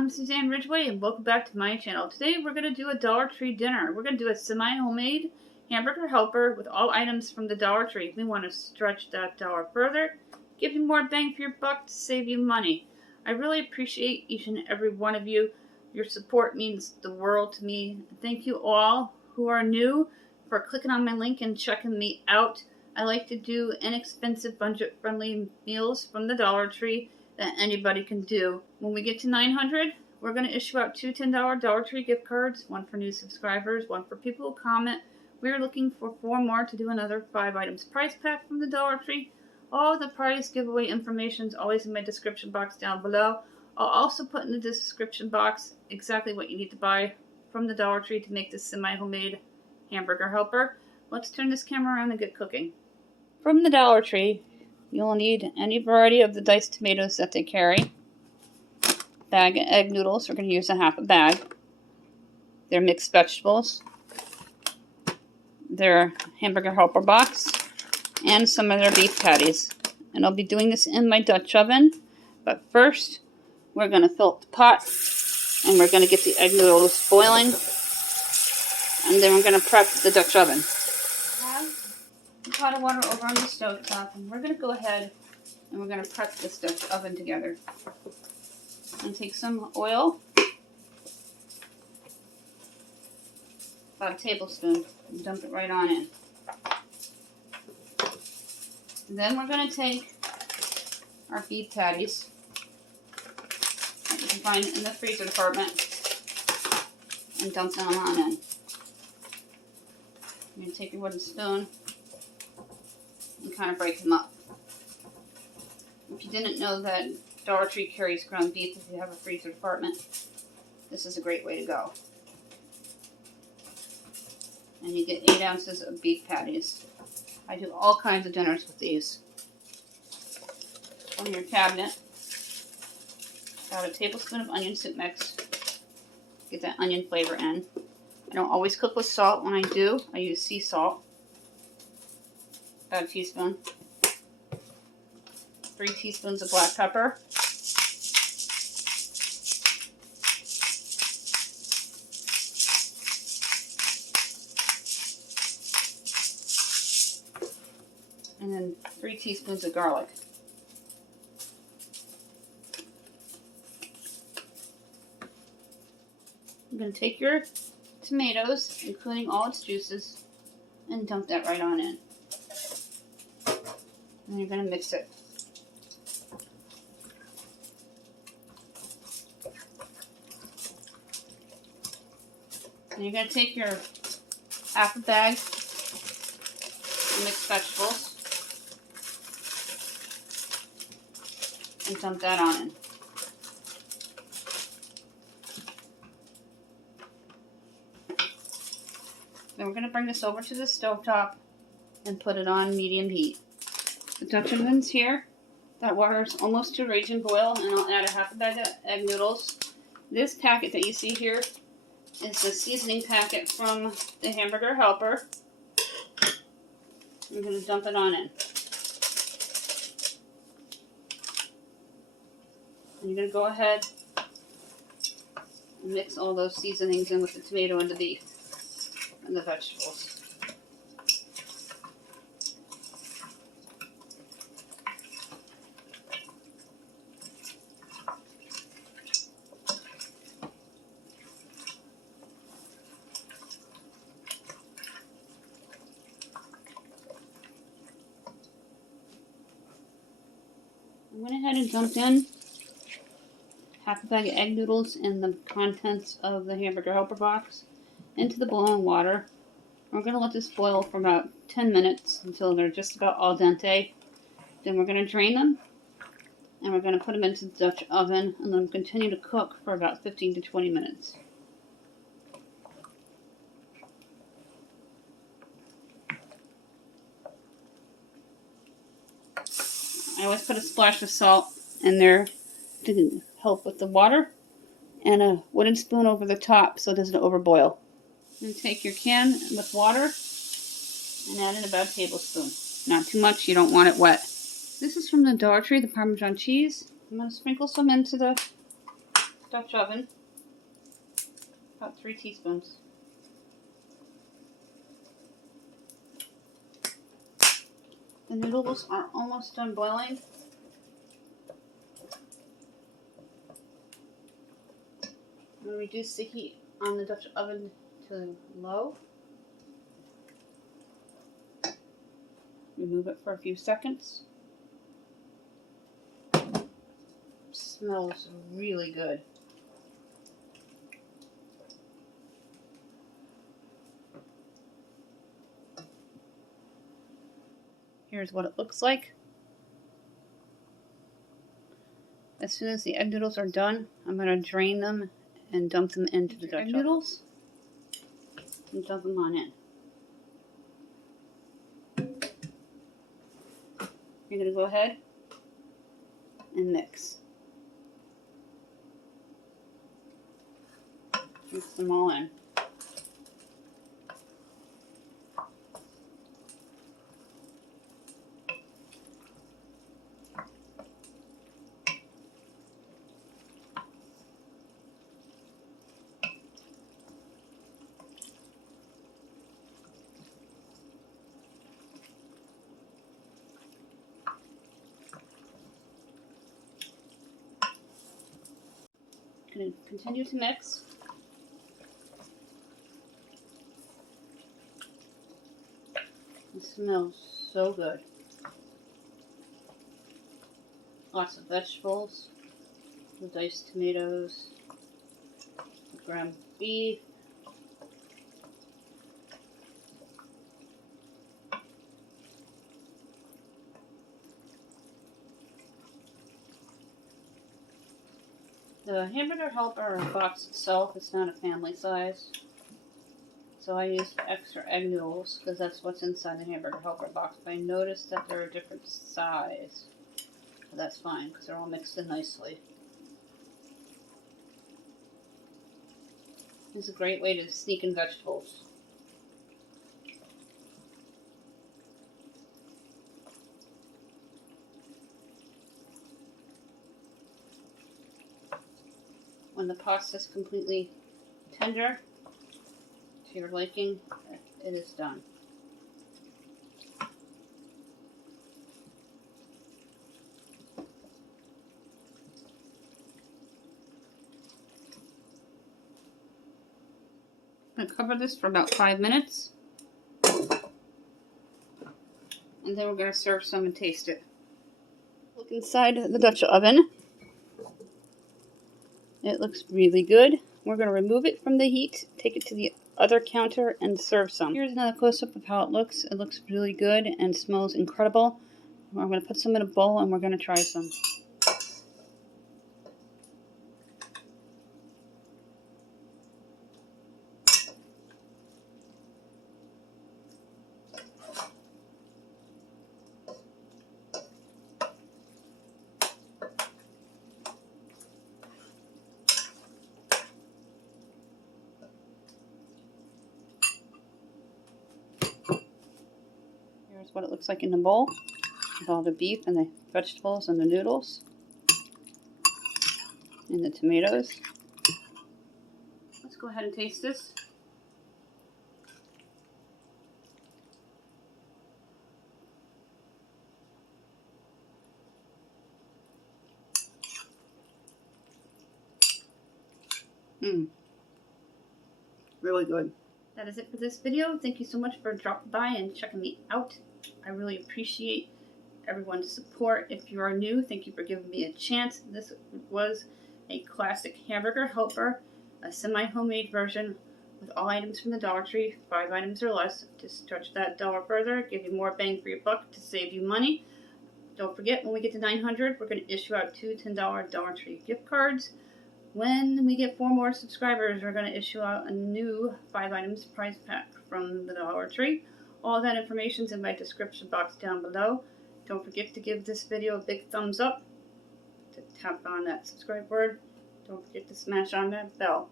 I'm Suzanne Ridgway and welcome back to my channel. Today we're going to do a Dollar Tree dinner. We're going to do a semi-homemade hamburger helper with all items from the Dollar Tree. We want to stretch that dollar further, give you more bang for your buck to save you money. I really appreciate each and every one of you. Your support means the world to me. Thank you all who are new for clicking on my link and checking me out. I like to do inexpensive, budget-friendly meals from the Dollar Tree that anybody can do. When we get to 900, we're going to issue out two $10 Dollar Tree gift cards, one for new subscribers, one for people who comment. We're looking for 4 more to do another 5 items prize pack from the Dollar Tree. All the prize giveaway information is always in my description box down below. I'll also put in the description box exactly what you need to buy from the Dollar Tree to make this semi-homemade hamburger helper. Let's turn this camera around and get cooking. From the Dollar Tree, you'll need any variety of the diced tomatoes that they carry. Bag of egg noodles, we're going to use a half a bag. Their mixed vegetables. Their hamburger helper box. And some of their beef patties. And I'll be doing this in my Dutch oven. But first, we're going to fill up the pot. And we're going to get the egg noodles boiling. And then we're going to prep the Dutch oven. Pot of water over on the stove top, and we're going to go ahead and we're going to prep this Dutch oven together. And take some oil, about a tablespoon, and dump it right on in. And then we're going to take our beef patties that you can find in the freezer department and dump them on in. You're going to take your wooden spoon and kind of break them up. If you didn't know that Dollar Tree carries ground beef if you have a freezer department, this is a great way to go. And you get 8 ounces of beef patties. I do all kinds of dinners with these. On your cabinet, about a tablespoon of onion soup mix. Get that onion flavor in. I don't always cook with salt. When I do, I use sea salt. About a teaspoon. 3 teaspoons of black pepper. And then 3 teaspoons of garlic. I'm going to take your tomatoes, including all its juices, and dump that right on in. And you're going to mix it. And you're going to take your half a bag of mixed vegetables and dump that on in. Then we're going to bring this over to the stovetop and put it on medium heat. The Dutch oven's here. That water is almost to raging boil, and I'll add a half a bag of egg noodles. This packet that you see here is the seasoning packet from the hamburger helper. I'm going to dump it on in. And you're going to go ahead and mix all those seasonings in with the tomato and the beef and the vegetables. I went ahead and dumped in half a bag of egg noodles and the contents of the hamburger helper box into the boiling water. We're going to let this boil for about 10 minutes until they're just about al dente. Then we're going to drain them and we're going to put them into the Dutch oven and then continue to cook for about 15 to 20 minutes. I always put a splash of salt in there to help with the water, and a wooden spoon over the top so it doesn't overboil. Then take your can with water and add in about a tablespoon. Not too much, you don't want it wet. This is from the Dollar Tree, the Parmesan cheese. I'm going to sprinkle some into the Dutch oven, about 3 teaspoons. The noodles are almost done boiling. I'm going to reduce the heat on the Dutch oven to low. Remove it for a few seconds. Smells really good. Here's what it looks like. As soon as the egg noodles are done, I'm going to drain them and dump them into the Dutch noodles and dump them on in. You're going to go ahead and mix. Mix them all in. Going to continue to mix. It smells so good. Lots of vegetables, the diced tomatoes, the ground beef, the hamburger helper box itself is not a family size, so I used extra egg noodles because that's what's inside the hamburger helper box. But I noticed that they're a different size, so that's fine because they're all mixed in nicely. This is a great way to sneak in vegetables. When the pasta is completely tender, to your liking, it is done. I'm going to cover this for about 5 minutes, and then we're going to serve some and taste it. Look inside the Dutch oven. It looks really good. We're going to remove it from the heat, take it to the other counter, and serve some. Here's another close-up of how it looks. It looks really good and smells incredible. I'm going to put some in a bowl and we're going to try some. Here's what it looks like in the bowl with all the beef and the vegetables and the noodles and the tomatoes. Let's go ahead and taste this. Really good. That is it for this video. Thank you so much for dropping by and checking me out. I really appreciate everyone's support. If you are new, thank you for giving me a chance. This was a classic hamburger helper, a semi-homemade version with all items from the Dollar Tree, 5 items or less, to stretch that dollar further, give you more bang for your buck, to save you money. Don't forget, when we get to 900, we're going to issue out 2 $10 Dollar Tree gift cards. When we get 4 more subscribers, we're going to issue out a new 5 items prize pack from the Dollar Tree. All that information is in my description box down below. Don't forget to give this video a big thumbs up, to tap on that subscribe word. Don't forget to smash on that bell.